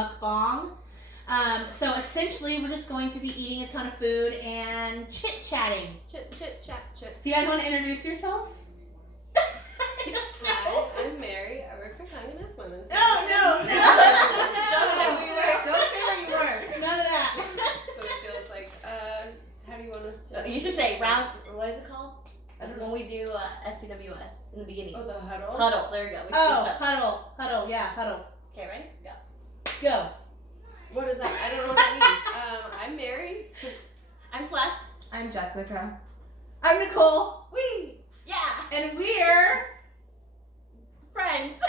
mukbang. So essentially, we're just going to be eating a ton of food and chit-chatting. Chit. Do you guys want to introduce yourselves? Hi, I'm Mary. I work for Young Enough Women. No. Don't say where you work. None of that. So it feels like, how do you want us to? You should say round. What is it called? When we do SCWS in the beginning. Oh, the huddle. Huddle. There we go. We Huddle. Yeah, huddle. Okay, ready? Go. Go. What is that? I don't know what that means. I'm Mary. I'm Celeste. I'm Jessica. I'm Nicole. Wee. Yeah. And we're Friends. I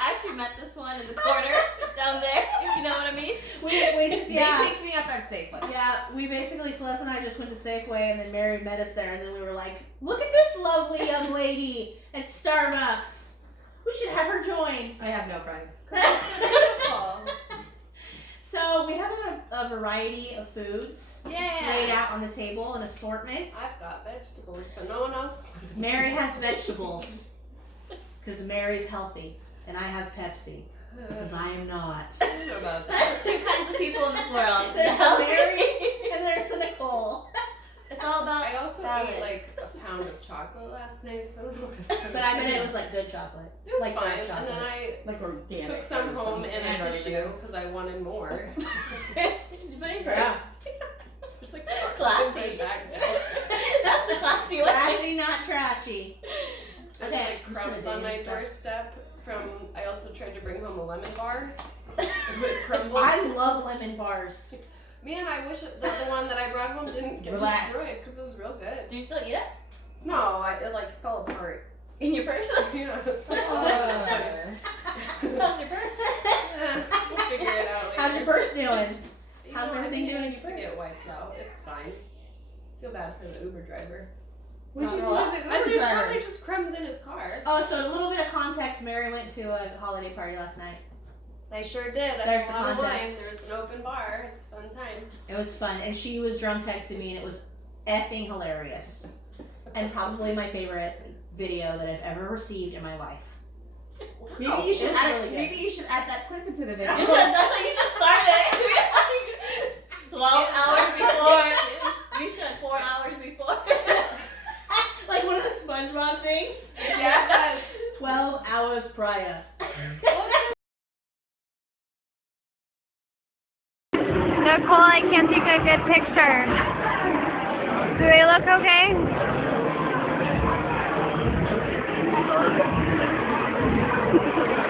actually met this one in the corner down there. If you know what I mean. we just They picked me up at Safeway. Yeah, we basically, Celeste and I just went to Safeway, and then Mary met us there, and then we were like, look at this lovely young lady at Starbucks. We should have her join. I have no friends. Beautiful. So we have a variety of foods laid Yeah. out on the table, an assortment. I've got vegetables, but no one else. Mary has vegetables, because Mary's healthy, and I have Pepsi, because I am not. I don't know about that. Two kinds of people in this world. There's a Mary, and there's a Nicole. It's all about. I also balance. ate like a pound of chocolate last night, so I don't know what But I bet it was like good chocolate. It was like fine, dark and chocolate. then I Like organic took some or home something. in I a don't tissue even know. because I wanted more. Did you put it in Yeah. first? Just like Classy. back down. That's the classy way. Classy, not trashy. There's Okay, like I'm just crumbs gonna on dig my in stuff. doorstep from. I also tried to bring home a lemon bar, but it crumbled. I love lemon bars. Man, I wish that the one that I brought home didn't get Relax. destroyed because it was real good. Do you still eat it? No, it like fell apart. In your purse? Yeah. How's your purse? We'll figure it out later. How's your purse doing? You how's know, everything I think doing it in needs your to purse? get wiped out. It's fine. Feel bad for the Uber driver. What did you do Not with the And Uber there's driver? probably just crumbs in his car. Oh, so a little bit of context. Mary went to a holiday party last night. I sure did. I There's had the a lot of wine. context. There was an open bar. It's a fun time. It was fun, and she was drunk texting me, and it was effing hilarious. And probably my favorite video that I've ever received in my life. Maybe you should it's add. really good. Maybe you should add that clip into the video. You should, that's how you should start it. 12 hours before. You should 4 hours before. Like one of the SpongeBob things. Yes. 12 hours prior. Nicole, I can't take a good picture. Do they look okay?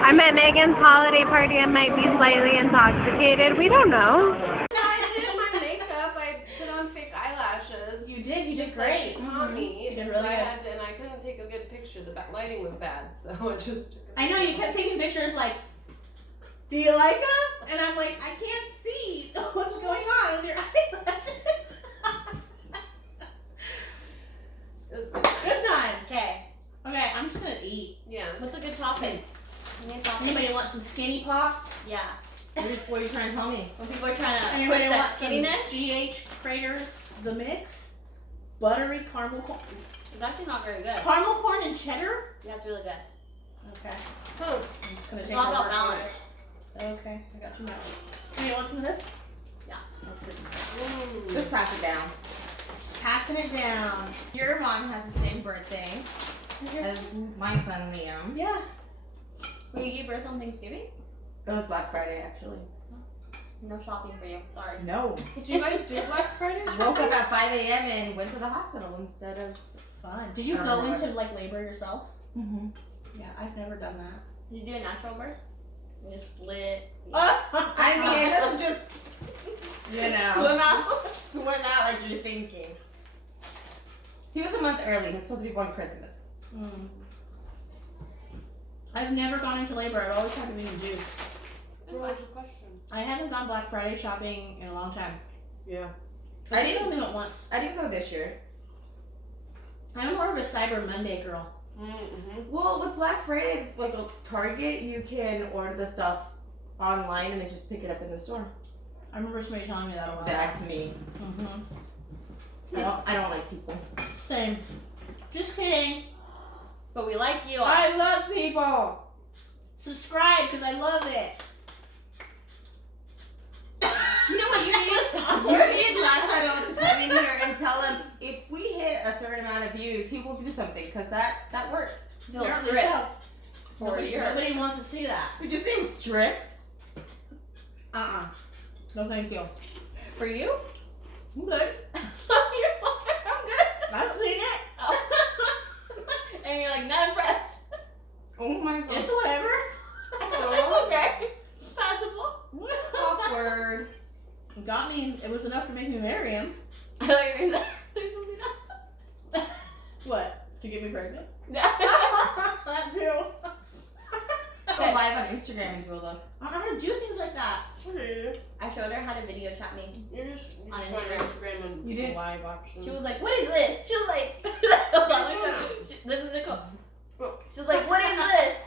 I'm at Megan's holiday party and might be slightly intoxicated. We don't know. I did my makeup. I put on fake eyelashes. You did. You did Just great. like taught me. You did So really I good. had to, and I couldn't take a good picture. The lighting was bad, so I just. I know, you kept taking pictures like, do you like them? And I'm like, I can't see what's going on with your eyelashes. It was good. Good times. Okay. Okay, I'm just gonna eat. Yeah. What's a good topping? Anybody want some skinny pop? Yeah. What are you trying to tell me? When people are trying to push Anybody want that some skinniness, GH Craters the mix? Buttery caramel corn. it's actually not very good. Caramel corn and cheddar? Yeah, it's really good. Okay. Oh. I'm just gonna It's take all my about word for balance. it. Okay, I got too much. Hey, you want some of this? Yeah. Mm. Just pass it down. Just passing it down. Your mom has the same birthday as my son Liam. Yeah. Will you give birth on Thanksgiving? It was Black Friday actually. No shopping for you. Sorry. No. Did you guys do Black Friday? Woke up at 5 a.m. and went to the hospital instead of. Fun. Did you I don't go know into what- like labor yourself? Mm-hmm. Yeah, I've never done that. Did you do a natural birth? You just slit. I mean, it doesn't just, you know, Swim out. swim out like you're thinking. He was a month early. He was supposed to be born Christmas. Mm. I've never gone into labor. I've always had to be induced. What was your question? I haven't gone Black Friday shopping in a long time. Yeah. I did only went once. I didn't go this year. I'm more of a Cyber Monday girl. Mm-hmm. Well, with Black Friday, like a Target, you can order the stuff online and then just pick it up in the store. I remember somebody telling me that a while. That's me. Mm-hmm. I don't like people. Same. Just kidding. But we like you. I love people. subscribe because I love it. You know what you need? You need Last Idol to come in here and tell him if we hit a certain amount of views, he will do something because that works. He'll There we strip go. for a year. Nobody wants to see that. Did you say strip? No, thank you. For you? I'm good. I'm good. I've seen it. And you're like, not impressed. Oh my god. It's whatever. It's okay. Passable. Awkward. Got me. It was enough to make me marry him. I thought you were there's something else. What? To get me pregnant? Yeah. That too. Go live on Instagram and do a look. I don't know how to do things like that. I showed her how to video chat me. You just On go on Instagram and You do did? live option. She was like, what is this? She was like, hold on, let me tell you. This is Nicole. She was like, what is this?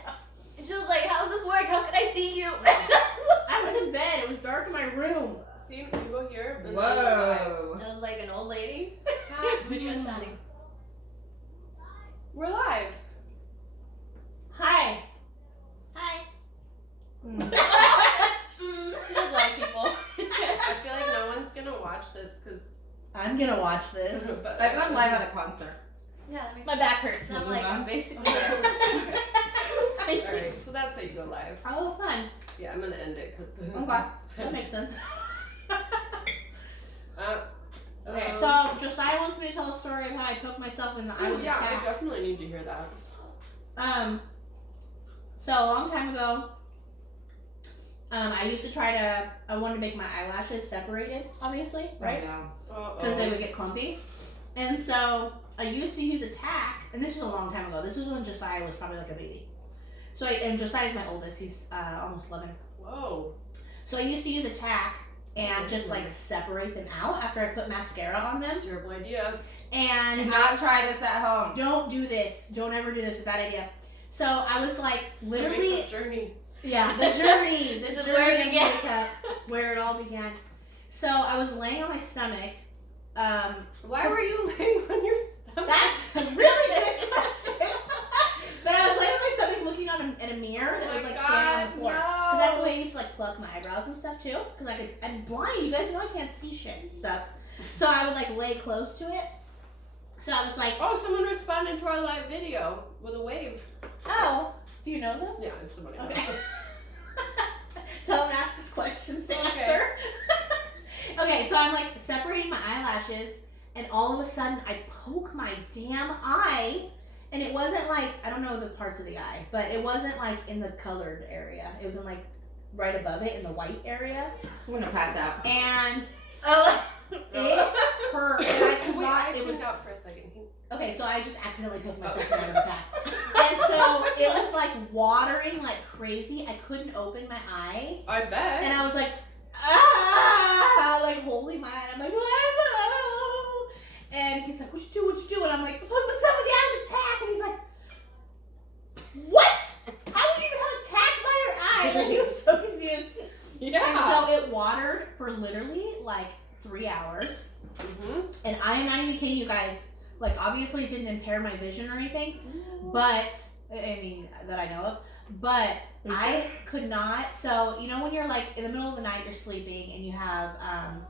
And she was like, how's this work? How can I see you? I was in bed. It was dark in my room. See, you go here. And Whoa. It was like an old lady video chatting. We're live. Hi. Hi. Mm. She does like people. I feel like no one's gonna watch this because. I'm gonna watch this. I've gone live at a concert. Yeah, that makes My back hurts. sense. I'm like, basically. Alright, so that's how you go live. Oh, fun. Yeah, I'm gonna end it because. Okay. That makes sense. Okay. So, Josiah wants me to tell a story of how I poked myself in the eye with a yeah, tack. I definitely need to hear that. So a long time ago, I used to I wanted to make my eyelashes separated, obviously, right? Because they would get clumpy. And so I used to use a tack, and this was a long time ago. This was when Josiah was probably like a baby. And Josiah's my oldest. He's almost 11. Whoa. So I used to use a tack and just like separate them out after I put mascara on them. Terrible idea. And Do not try this at home. don't do this. Don't ever do this. It's a bad idea. So I was like literally, Makeup journey. yeah, the journey. This The is journey where it of began. makeup, where it all began. So I was laying on my stomach. Why were you laying on your stomach? That's a really good question. But I was laying on my stomach looking at a mirror that was like standing on the floor. Because that's the way I used to like pluck my eyebrows and stuff too. Because I'm blind. You guys know I can't see shit and stuff. So I would like lay close to it. So I was like, Oh, someone responded to our live video with a wave. oh, do you know them? Yeah, it's somebody else. Okay. Tell him to ask us questions to Okay. answer. Okay, so I'm like separating my eyelashes, and all of a sudden I poke my damn eye, and it wasn't like, I don't know the parts of the eye, but it wasn't like in the colored area. It was in like right above it in the white area, I'm gonna pass out. and Oh. it hurt. And I could Wait, not. I It was tuned out for a second. okay. So I just accidentally poked myself out of the pack, and so it was like watering like crazy. I couldn't open my eye. I bet. And I was like, like holding my eye. I'm like, hello. And he's like, what you do? And I'm like, what's up with the eye with the tack? And he's like, what? How did you even have a tack by your eye? Like, he was so confused. Yeah. And so it watered for literally like 3 hours. Mm-hmm. And I am not even kidding you guys. Like, obviously it didn't impair my vision or anything. But, I mean, that I know of. But I could not. So, you know, when you're like in the middle of the night, you're sleeping and you have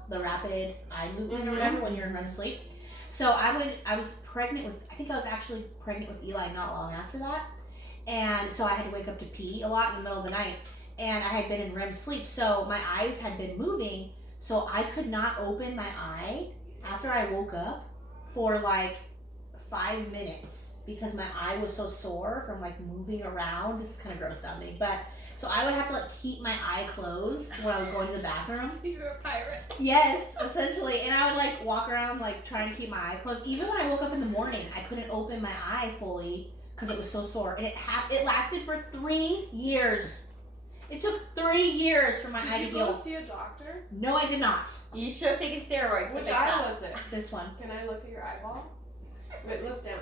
the rapid eye movement or whatever when you're in REM sleep. So I was pregnant with, I think I was actually pregnant with Eli not long after that. And so I had to wake up to pee a lot in the middle of the night. And I had been in REM sleep. So my eyes had been moving. So I could not open my eye after I woke up for like 5 minutes because my eye was so sore from like moving around. This is kind of gross sounding, but so I would have to like keep my eye closed when I was going to the bathroom. So you're a pirate. Yes, essentially. And I would like walk around like trying to keep my eye closed. Even when I woke up in the morning, I couldn't open my eye fully because it was so sore. And it lasted for 3 years. It took 3 years for my eye to Did you go heal. see a doctor? No, I did not. You should have taken steroids to Which fix eye that. was it? This one. Can I look at your eyeball? Wait, look down.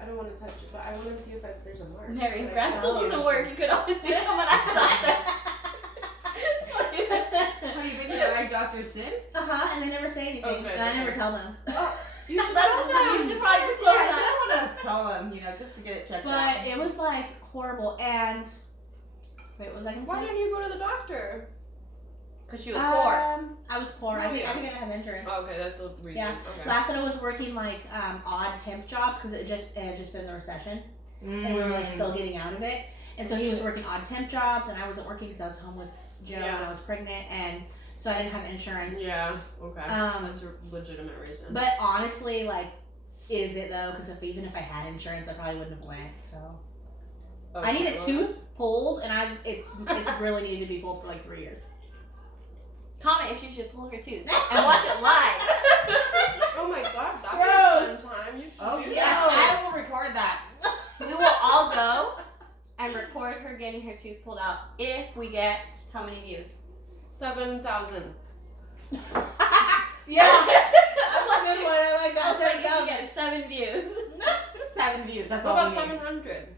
I don't want to touch it, but I want to see if there's a mark. Mary, Like, grad school doesn't work. You could always become an eye Have you been to the eye doctor since? And they never say anything. Okay, And I never okay. tell them. You should doctor. You should probably disclose Yeah, that. I don't want to tell him, just to get it checked out. But it was like horrible. And wait, what was I gonna say? Why didn't you go to the doctor? Because she was poor. I was poor. I think I didn't have insurance. Oh, okay, that's the reason. Yeah. Okay. Last time I was working like odd temp jobs because it had just been the recession and we were like still getting out of it. And so he was working odd temp jobs and I wasn't working because I was home with Joe and I was pregnant, and so I didn't have insurance. Yeah. Okay. That's a legitimate reason. But honestly, like, is it though? Because even if I had insurance, I probably wouldn't have went. So I need a tooth pulled, and it's really needed to be pulled for like 3 years. Comment if she should pull her tooth and watch it live. Oh my god, that's Gross. a fun time. You should Oh do yes, that. I will record that. We will all go and record her getting her tooth pulled out if we get how many views? 7,000. Yeah, that's a good one. I like I was like, if we that. get 7 views. 7 views. That's What all about we need. 700?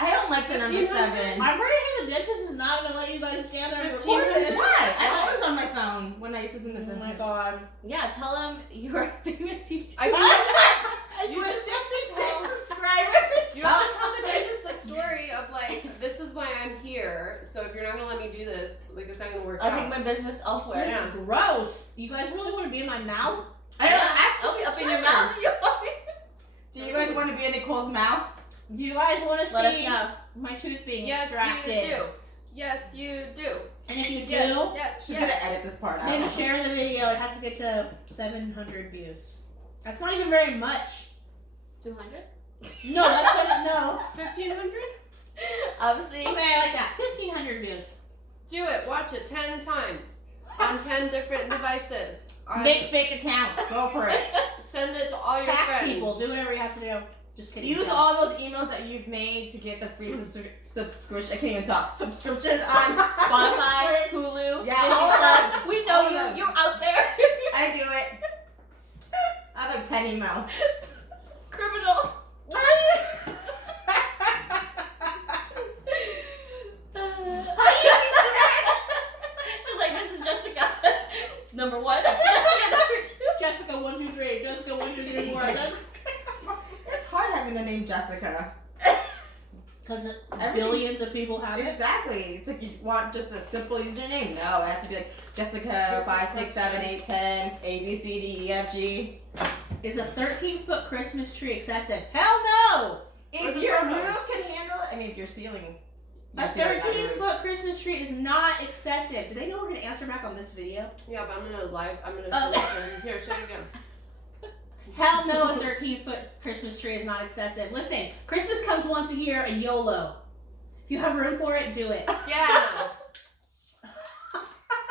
I don't like the number 1,500? 7. I'm pretty sure the dentist is not gonna let you guys stand there and record 1,500? this. Why? I'm always on my phone when I used to send the Oh dentist. my god. Yeah, tell them you're a famous YouTuber. You have 66 subscribers. You have to tell the dentist the story of like, this is why I'm here. So if you're not gonna let me do this, like it's not gonna work I'll out. take my business elsewhere. That's gross. You guys really want to be in my mouth? I don't ask I'll be up in your mouth. Do you guys want to be in Nicole's mouth? Do you guys want to Let us see know. my tooth being Yes, extracted? you do. Yes, you do. And if you do, Yes, She's yes. gonna edit this part out. then share the video. It has to get to 700 views. That's not even very much. 200? No, that's not, no. 1,500? Obviously. Okay, I like that. 1,500 views. Do it. Watch it 10 times on 10 different devices. Make fake accounts. Go for it. Send it to all your Hack friends. people. Do whatever you have to do. Just kidding. Use Don't. all those emails that you've made to get the free subscription. I can't even talk. Subscription on Spotify, Hulu, Yeah, Disney all of Plus. them. We All know of you. them. You're out there. I do it. I have like 10 emails. Criminal. She's like, this is Jessica. Number 1. Jessica 1 2 3. Jessica 1 2 3 4. It's hard having the name Jessica. Because Everything's- billions of people have it. Exactly. It's like you want just a simple username. No, it has to be like Jessica 5 6 7 8 10 A B C D E F G. Is a 13-foot Christmas tree excessive? Hell no! If your roof can handle it, I mean, if your ceiling. A 13-foot Christmas tree is not excessive. Do they know we're gonna answer back on this video? Yeah, but I'm gonna Oh. Here, say it again. Hell no, a 13-foot Christmas tree is not excessive. Listen, Christmas comes once a year and YOLO. If you have room for it, do it. Yeah.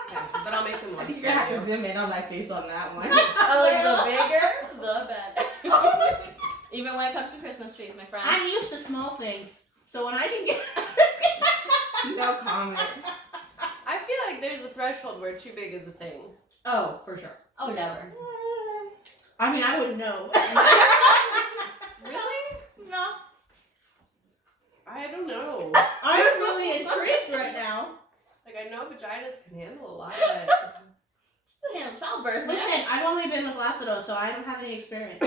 Yeah, but I'll make them I watch think you're gonna have to zoom in on my face on that one. Oh, the bigger, the better. Even when it comes to Christmas trees, my friend. I'm used to small things, so when I can get No comment. I feel like there's a threshold where too big is a thing. oh, for sure. Oh, never. I mean, I would know. Really? No. I don't know. I'm really intrigued right now. Like I know vaginas can handle a lot, but Damn, childbirth, man. Listen, I've only been with Lacido, so I don't have any experience.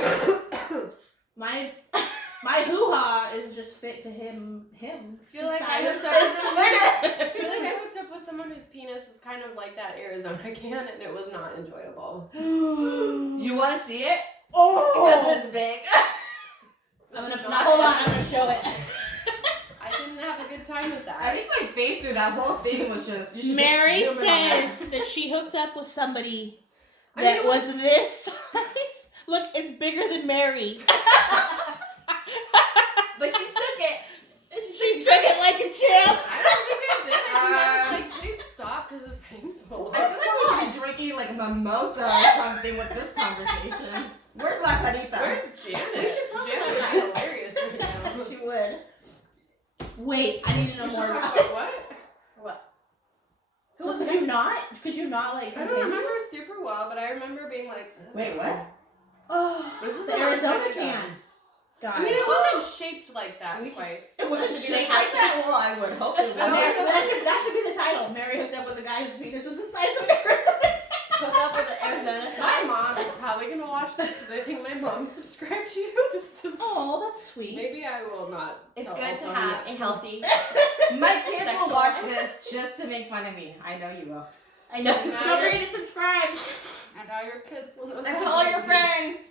My hoo-ha is just fit to him. I feel like I Size. hooked up I feel like I hooked up with someone whose penis was kind of like that Arizona can, and it was not enjoyable. You want to see it? Oh! Because it's big. I'm gonna hold on. I'm gonna show it. I didn't have a good time with I that. think my face through that whole thing was just. You should Mary just zoom in on that. says that she hooked up with somebody I that mean, it was this size. Look, it's bigger than Mary. But she took it. She took it like a champ. I don't think I did. I think I was like, please stop because it's painful. I feel like we should be drinking like a mimosa or something with this conversation. Where's La Sarita? Where's Janet? We should talk Janet's about being hilarious right now. She would. Wait, I need to know We should more talk about about this. what? So could you not? Could you not like? I don't continue? remember super well, but I remember being like, Wait, what? Oh, This is the a long Arizona time ago. can. God. I mean, it wasn't shaped like that We should- quite. It wasn't should be shaped like like that? Well, I would hope it Mary, was. that should be the title. Mary hooked up with a guy whose penis was the size of Arizona. Hook up with the Arizona My size. mom is probably gonna watch watch this because I think my mom subscribed to you. This is Oh, that's sweet. maybe I will not. It's tell good to Alton have which a healthy. My kids Sexual. will watch this just to make fun of me. I know you will. I know. Don't forget to subscribe. And now your kids will know. And that. to all your friends.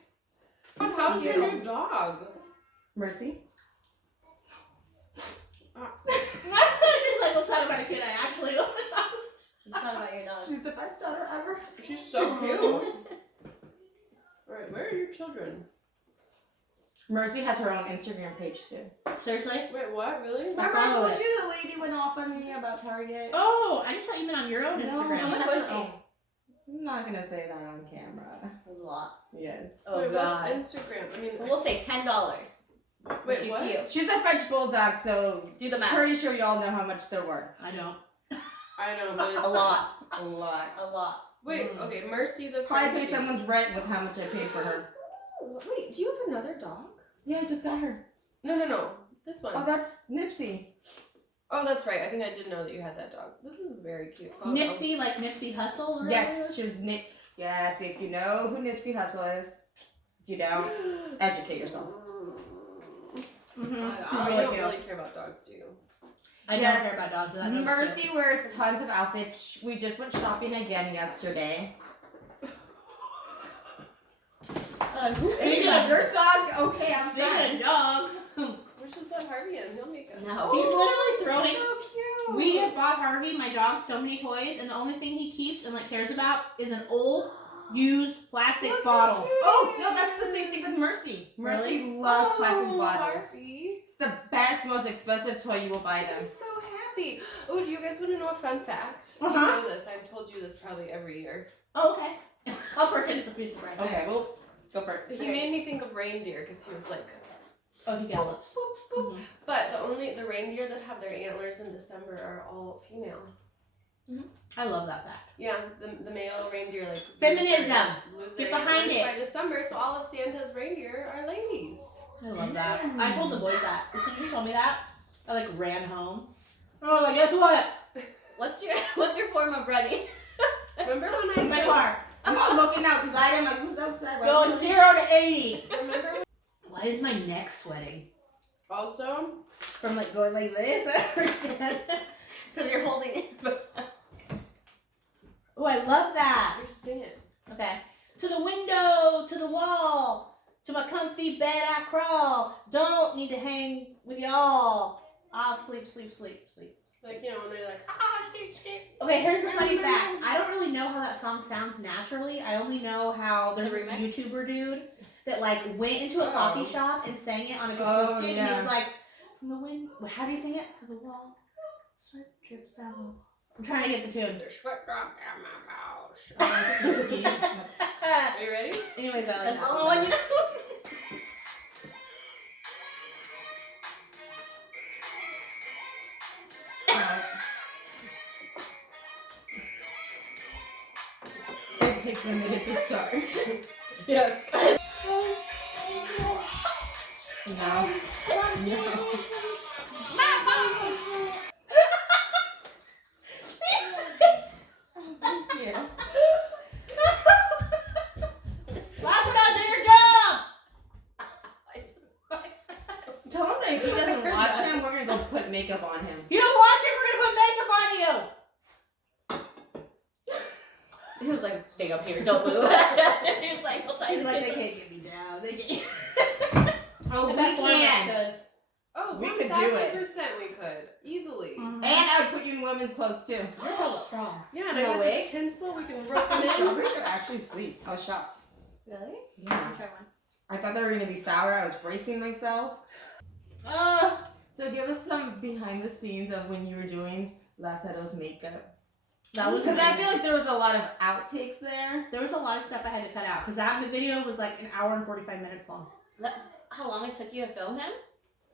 How's your new dog? Mercy. She's like, let's talk about a kid I actually love. Let's talk about your dog. She's the best daughter ever. She's so cute. Alright, where are your children? Mercy has her own Instagram page too. Seriously? Wait, what? Really? Remember I follow told it. you the lady went off on me about Target? Oh, I just thought you meant on your own No, Instagram. she How much has was her she? own. I'm not gonna say that on camera. That was a lot. Yes. Oh Wait, god. what's Instagram? I mean, So we'll say $10. wait, She's what? cute. She's a French bulldog, so Do the math. pretty sure y'all know how much they're worth. I don't. I know, but it's A lot. A lot. A lot. Wait, okay, Mercy the Probably pay Frenchie. someone's rent with how much I paid for her. Oh, wait, do you have another dog? Yeah, I just got her. No. This one. Oh, that's Nipsey. Oh, that's right. I think I did know that you had that dog. This is very cute. Oh, Nipsey, like Nipsey Hussle? Or Yes, she's Nip. Yes, if you know who Nipsey Hussle is. If you don't, educate yourself. Mm-hmm. I Really don't cute. really care about dogs, do you? I Yes. don't care about dogs, but that dog's Mercy cute. wears tons of outfits. We just went shopping again yesterday. Speaking of Your dog, okay, I'm Speaking done. of dogs, We should put Harvey in. He'll make it. No. he's literally throwing. So cute. We have bought Harvey, my dog, so many toys, and the only thing he keeps and like cares about is an old, used plastic bottle. Oh no, that's the same thing with Mercy. Mercy Really? loves plastic bottles. Harvey. It's the best, most expensive toy you will buy them. I'm so happy. Oh, do you guys want to know a fun fact? Uh-huh. You know this. I've told you this probably every year. Oh, okay. I'll pretend it's a piece of bread. Okay, well, go for it. He made me think of reindeer because he was like, Oh, he gallops. Mhm. but the reindeer that have their antlers in December are all female. I love that fact. Yeah, the male reindeer like Feminism. lose Get their behind antlers it. by December, so all of Santa's reindeer are ladies. I love that. I told the boys that. As soon as you told me that, I like ran home. Oh, like, guess what? What's your form of ready? Remember when I My said, car. I'm all looking outside. I'm like, who's outside? Going 0 to 80. Remember when Why is my neck sweating? also From like going like this? I don't understand. Because you're holding it. Oh, I love that. you're singing. Okay. To the window, to the wall, to my comfy bed I crawl. Don't need to hang with y'all. I'll sleep. Like, you know, when they're like, sleep. Okay, here's the funny fact. I don't really know how that song sounds naturally. I only know how there's The this remix? YouTuber dude that like went into a coffee shop and sang it on a Oh, acoustic, and yeah. he was like, from the wind. How do you sing it? To the wall, sweat drips down the walls. I'm trying to get the tune. There's sweat drop down my house. Oh, Are you ready? anyways, I like That's that the only one you know. It takes a minute to start. Yes. No. Thank you. Lassiter, do your job! Tell him that if he doesn't watch him, we're gonna go put makeup on him. You don't watch it, we're gonna put makeup on you! He was like, stay up here, don't move. He's like, hold tight. He's like, they can't get me down. They can't. Oh, we That format's can. good. Oh, We could do it. 1000% we could. Easily. Mhm. And I would put you in women's clothes too. You're hella strong. Yeah, and No I got way. this tinsel. We can rope it The in. strawberries are actually sweet. I was shocked. Really? Yeah. Try one. I thought they were gonna be sour. I was bracing myself. So give us some behind the scenes of when you were doing Lasseto's makeup. That was Because I amazing. feel like there was a lot of outtakes there. There was a lot of stuff I had to cut out because that video was like 1 hour and 45 minutes long. That's how long it took you to film him?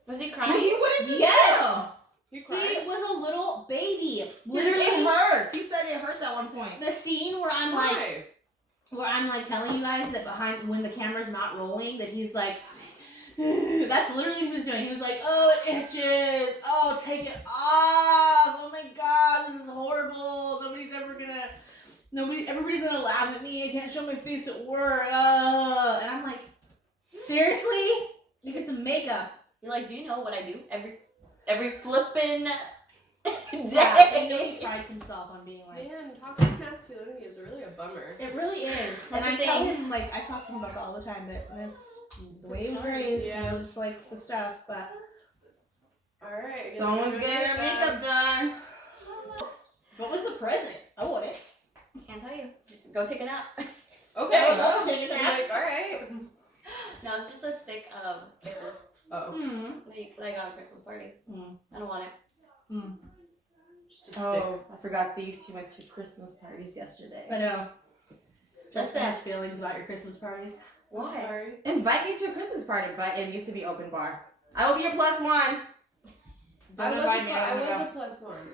Was he But crying? he wouldn't do Yes! that. You He cried? was a little baby. Literally, Literally, it hurts. He said it hurts at one point. the scene where I'm like telling you guys that behind when the camera's not rolling, that he's like, that's literally what he was doing. He was like, oh, it itches. Oh, take it off. Oh my god, this is horrible. Nobody's ever gonna everybody's gonna laugh at me. I can't show my face at work. And I'm like, seriously? You get some makeup. You're like, do you know what I do every flippin' day? Yeah, you know, he prides himself on being like. Man, toxic masculinity is really a bummer. It really is. And That's I the tell thing. him, like, I talk to him about that all the time, but that's the way he was hard, raised. yeah. You know, just like the stuff, but. Alright. I guess Someone's we're getting their doing makeup done. What was the present? I want it. Can't tell you. Just go take a nap. Okay. Oh, take a nap. Like, alright. No, it's just a stick of kisses. Oh. Like I got a Christmas party. Mm. I don't want it. Just a stick. Oh, I forgot these two went to Christmas parties yesterday. I know. Justin Listen. has feelings about your Christmas parties. I'm Why? sorry. Invite me to a Christmas party, but it needs to be open bar. I will be your plus one. I Don't was invite me. I a don't wanna plus one.